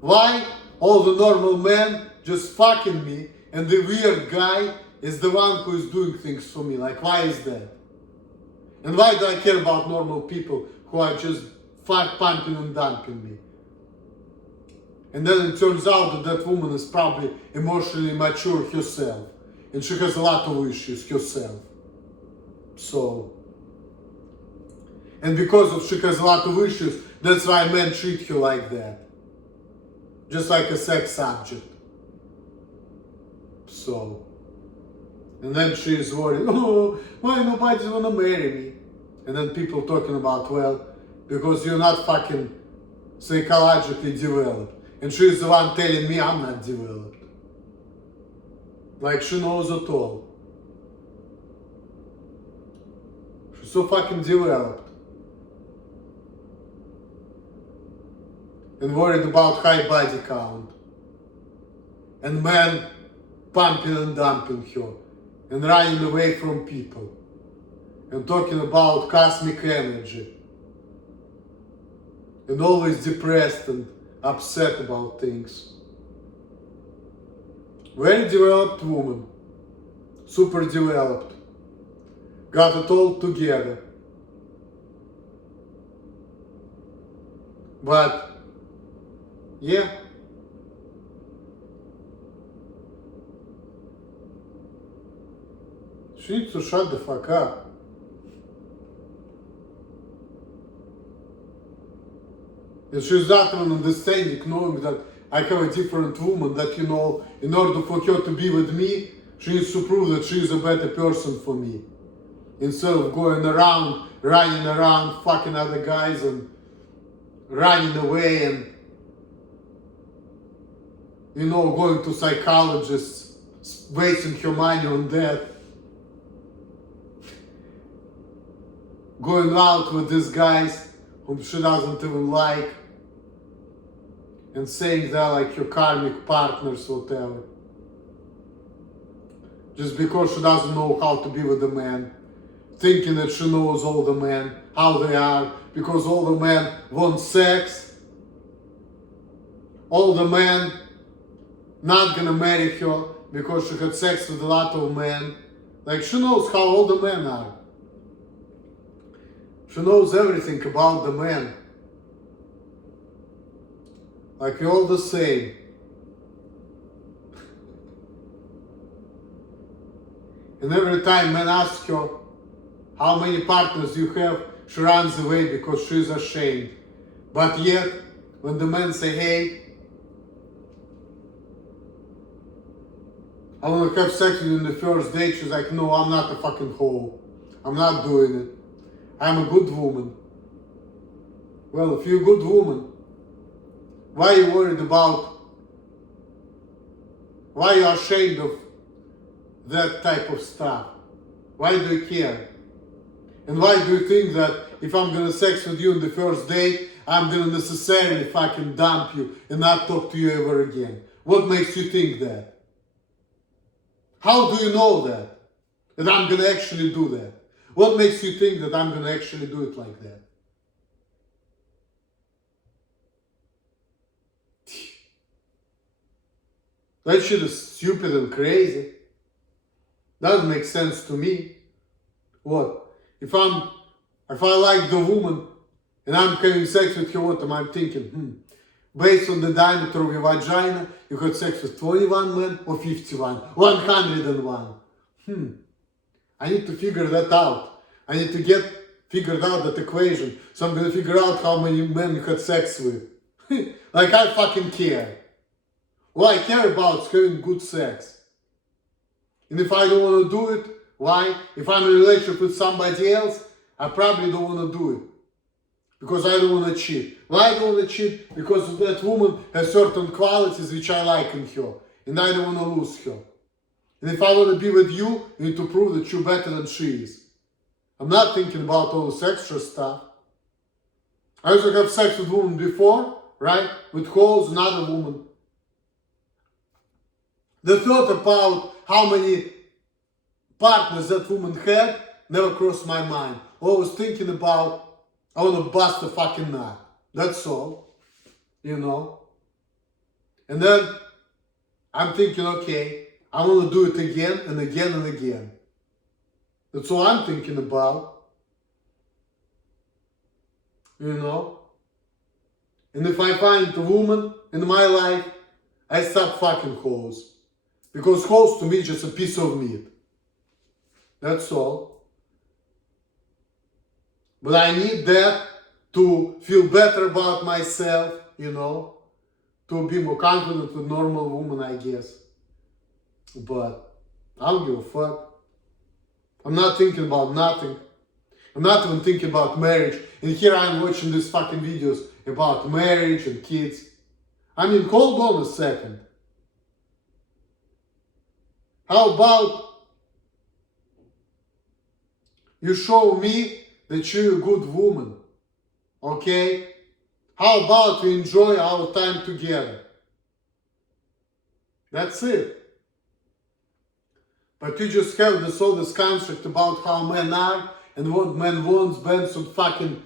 why all the normal men just fucking me and the weird guy is the one who is doing things for me? Like, why is that? And why do I care about normal people who are just fuck pumping and dumping me? And then it turns out that that woman is probably emotionally mature herself. And she has a lot of issues herself. So, and because of she has a lot of issues, that's why men treat her like that. Just like a sex object. So, and then she is worried, oh, why nobody wanna marry me? And then people talking about, well, because you're not fucking psychologically developed. And she is the one telling me I'm not developed. Like she knows it all. She's so fucking developed. And worried about high body count. And men pumping and dumping her. And running away from people. And talking about cosmic energy. And always depressed and upset about things. Very developed woman. Super developed. Got it all together. But, yeah. She needs to shut the fuck up. And she's not even understanding, knowing that I have a different woman that, you know, in order for her to be with me, she needs to prove that she is a better person for me. Instead of going around, running around, fucking other guys and running away and, you know, going to psychologists, wasting her money on that. Going out with these guys whom she doesn't even like. And saying they're like your karmic partners, whatever. Just because she doesn't know how to be with a man. Thinking that she knows all the men, how they are. Because all the men want sex. All the men not gonna marry her because she had sex with a lot of men. Like she knows how all the men are. She knows everything about the men. Like we're all the same. And every time men ask her how many partners you have, she runs away because she's ashamed. But yet, when the men say, hey, I want to have sex with you on the first date, she's like, no, I'm not a fucking hoe. I'm not doing it. I'm a good woman. Well, if you're a good woman, why are you worried about, why are you ashamed of that type of stuff? Why do you care? And why do you think that if I'm gonna sex with you on the first date, I'm gonna necessarily fucking dump you and not talk to you ever again? What makes you think that? How do you know that? That I'm gonna actually do that? What makes you think that I'm gonna actually do it like that? That shit is stupid and crazy. Doesn't make sense to me. What? If I like the woman and I'm having sex with her, what am I thinking? Based on the diameter of your vagina, you had sex with 21 men or 51, 101. I need to figure that out. I need to get figured out that equation. So I'm gonna figure out how many men you had sex with. Like I fucking care. All I care about is having good sex. And if I don't want to do it, why? If I'm in a relationship with somebody else, I probably don't want to do it. Because I don't want to cheat. Why I don't want to cheat? Because that woman has certain qualities which I like in her. And I don't want to lose her. And if I want to be with you, you need to prove that you're better than she is. I'm not thinking about all this extra stuff. I used to have sex with women before, right? With hoes, another woman. The thought about how many partners that woman had never crossed my mind. Always thinking about, I want to bust a fucking nut. That's all. You know? And then I'm thinking, okay, I want to do it again and again and again. That's all I'm thinking about. You know? And if I find a woman in my life, I stop fucking hoes. Because hoes to me is just a piece of meat. That's all. But I need that to feel better about myself, you know, to be more confident with normal woman, I guess. But I don't give a fuck. I'm not thinking about nothing. I'm not even thinking about marriage. And here I'm watching these fucking videos about marriage and kids. I mean, hold on a second. How about you show me that you're a good woman, okay? How about we enjoy our time together? That's it. But you just have all this concept about how men are and what men wants, Ben some fucking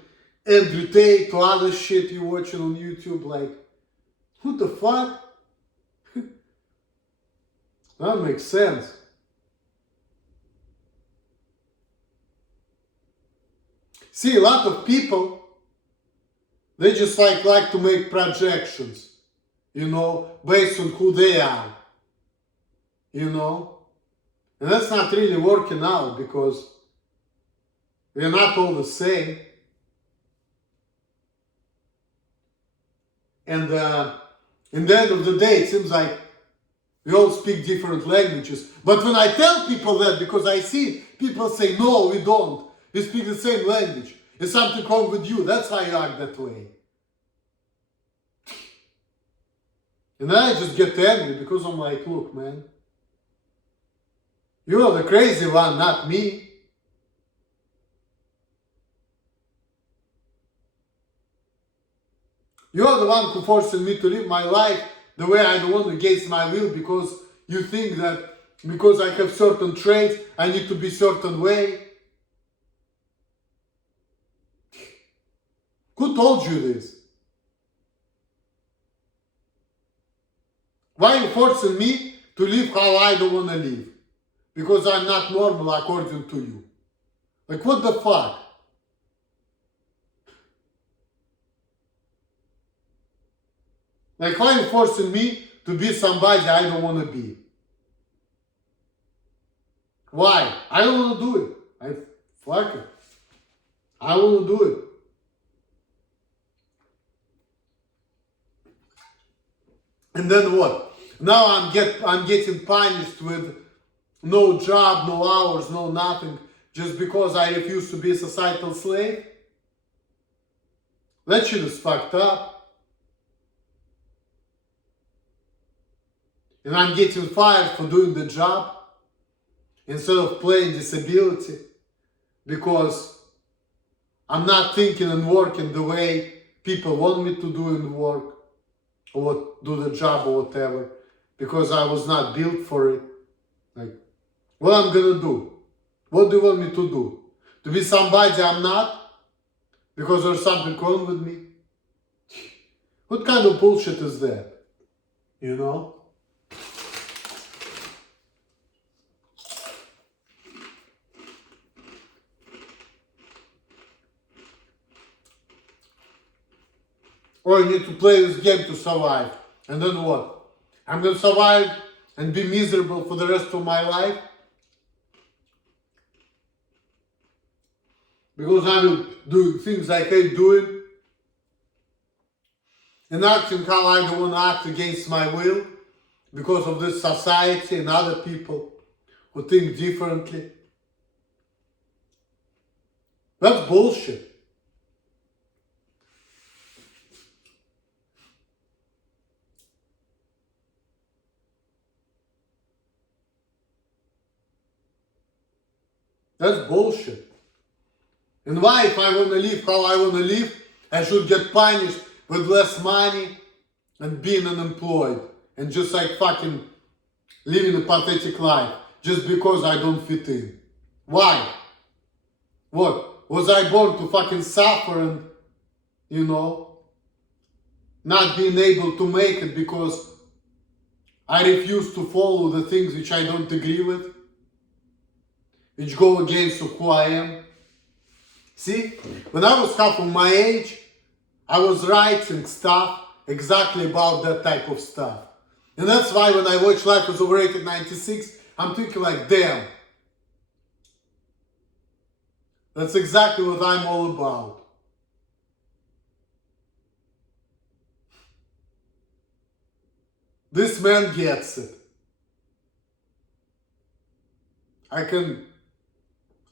Andrew Tate or other shit you're watching on YouTube, like, what the fuck? That makes sense. See, a lot of people, they just like to make projections, you know, based on who they are, you know. And that's not really working out because we're not all the same. And in the end of the day, it seems like we all speak different languages. But when I tell people that, because I see people say, no, we don't. We speak the same language. There's something wrong with you. That's why you act that way. And then I just get angry because I'm like, look, man, you are the crazy one, not me. You are the one who forcing me to live my life the way I don't want against my will because you think that because I have certain traits, I need to be certain way. Who told you this? Why are you forcing me to live how I don't want to live? Because I'm not normal according to you. Like, what the fuck? Like, why are you forcing me to be somebody I don't want to be? Why? I don't want to do it. Fuck it. I want to do it. And then what? Now I'm getting punished with no job, no hours, no nothing, just because I refuse to be a societal slave? That shit is fucked up. And I'm getting fired for doing the job instead of playing disability because I'm not thinking and working the way people want me to do in work or do the job or whatever because I was not built for it. Like, what I'm gonna do? What do you want me to do? To be somebody I'm not? Because there's something wrong with me? What kind of bullshit is that? You know? Or you need to play this game to survive. And then what? I'm gonna survive and be miserable for the rest of my life? Because I will do things I hate doing and acting how I don't want to act against my will because of this society and other people who think differently. That's bullshit. That's bullshit. And why, if I want to live how I want to live, I should get punished with less money and being unemployed and just like fucking living a pathetic life just because I don't fit in? Why? What? Was I born to fucking suffer and, not being able to make it because I refuse to follow the things which I don't agree with, which go against who I am? See, when I was half of my age, I was writing stuff exactly about that type of stuff. And that's why when I watch Life is Overrated 96, I'm thinking like, damn, that's exactly what I'm all about. This man gets it. I can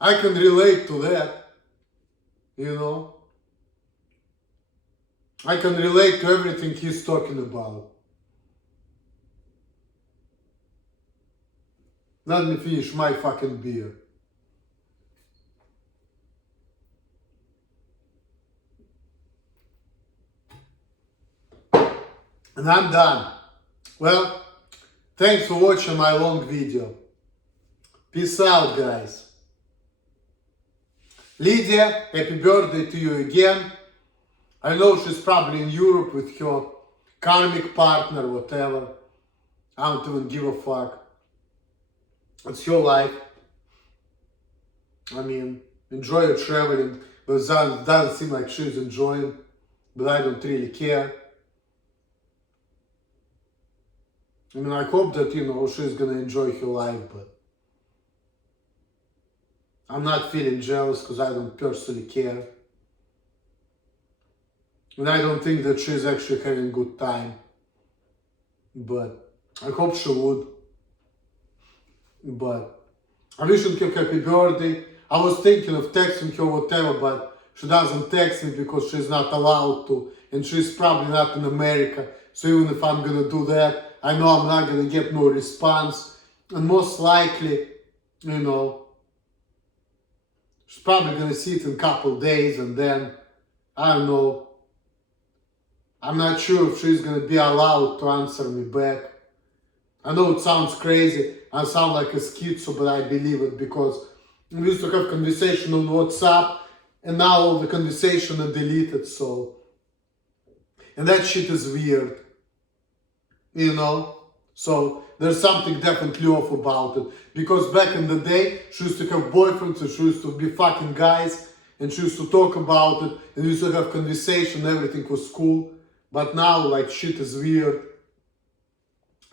relate to that, I can relate to everything he's talking about. Let me finish my fucking beer. And I'm done. Well, thanks for watching my long video. Peace out, guys. Lydia, happy birthday to you again. I know she's probably in Europe with her karmic partner, whatever. I don't even give a fuck. It's your life. I mean, enjoy your traveling, but it doesn't seem like she's enjoying, but I don't really care. I mean, I hope that, she's gonna enjoy her life, but I'm not feeling jealous because I don't personally care. And I don't think that she's actually having a good time. But I hope she would. But I'm wishing her happy birthday. I was thinking of texting her whatever, but she doesn't text me because she's not allowed to. And she's probably not in America. So even if I'm gonna do that, I know I'm not gonna get no response. And most likely, she's probably gonna see it in a couple days and then, I don't know. I'm not sure if she's gonna be allowed to answer me back. I know it sounds crazy, I sound like a schizo, but I believe it because we used to have conversation on WhatsApp and now all the conversation are deleted, so. And that shit is weird, So there's something definitely off about it. Because back in the day, she used to have boyfriends and she used to be fucking guys and she used to talk about it and we used to have conversation, everything was cool. But now, like, shit is weird.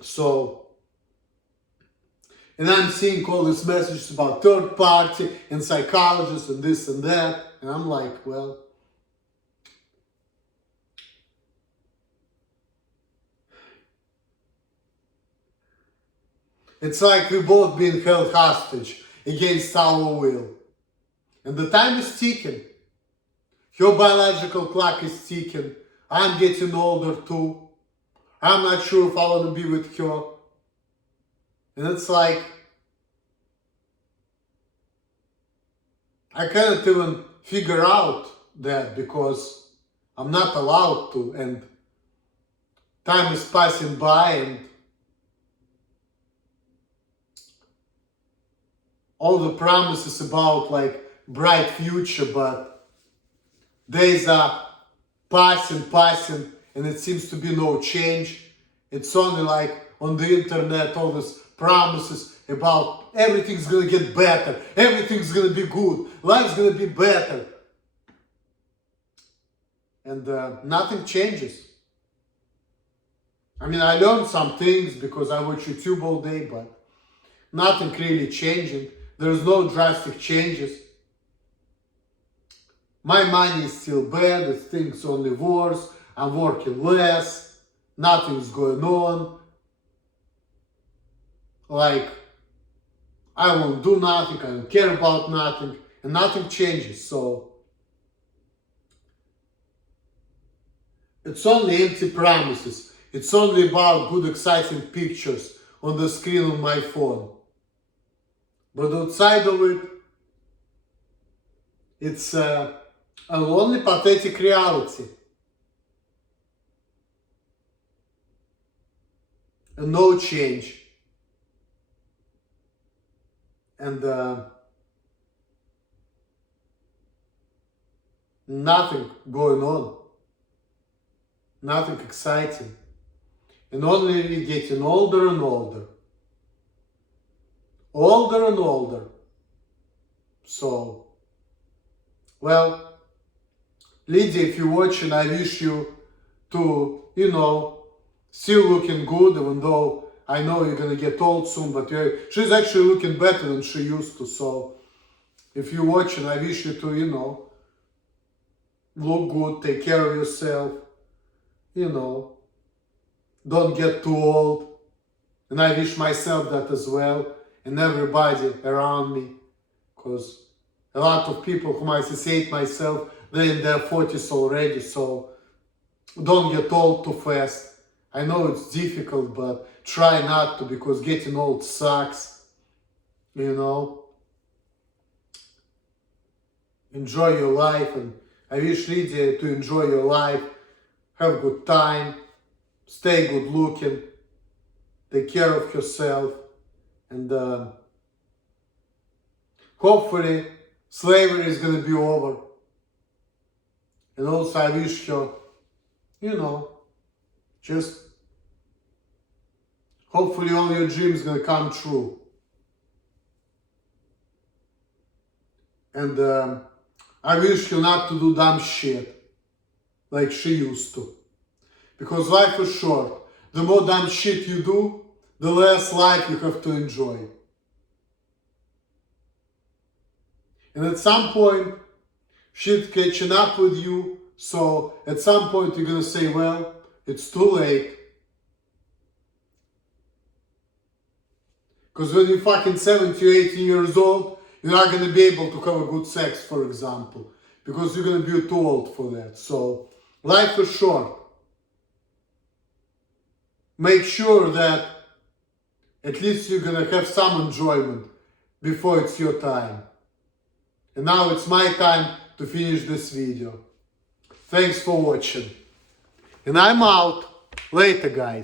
So, and I'm seeing all these messages about third party and psychologists and this and that. And I'm like, well, it's like we both being held hostage against our will. And the time is ticking. Her biological clock is ticking. I'm getting older too. I'm not sure if I want to be with her. And it's like, I can't even figure out that because I'm not allowed to. And time is passing by and all the promises about like bright future, but days are passing, and it seems to be no change. It's only like on the internet, all these promises about everything's gonna get better, everything's gonna be good, life's gonna be better. And and nothing changes. I mean, I learned some things because I watch YouTube all day, but nothing really changing. There's no drastic changes. My money is still bad, things only worse, I'm working less, nothing's going on. Like, I won't do nothing, I don't care about nothing, and nothing changes. So, it's only empty promises. It's only about good, exciting pictures on the screen on my phone. But outside of it, it's a only pathetic reality. And no change. And nothing going on. Nothing exciting. And only getting older and older. Older and older. So, well, Lydia, if you're watching, I wish you to, still looking good, even though I know you're gonna get old soon, but she's actually looking better than she used to. So, if you're watching, I wish you to, look good, take care of yourself, don't get too old. And I wish myself that as well, and everybody around me, because a lot of people whom I associate myself, they're in their 40s already, so don't get old too fast. I know it's difficult, but try not to, because getting old sucks, Enjoy your life, and I wish Lydia to enjoy your life, have a good time, stay good looking, take care of yourself, and hopefully slavery is going to be over. And also I wish her, just hopefully all your dreams going to come true. And I wish you not to do dumb shit like she used to. Because life is short. The more dumb shit you do, the less life you have to enjoy. And at some point, shit catching up with you, so at some point you're gonna say, well, it's too late. Because when you're fucking 70 or 80 years old, you're not gonna be able to have a good sex, for example. Because you're gonna be too old for that. So, life is short. Make sure that at least you're gonna have some enjoyment before it's your time. And now it's my time to finish this video. Thanks for watching. And I'm out. Later, guys.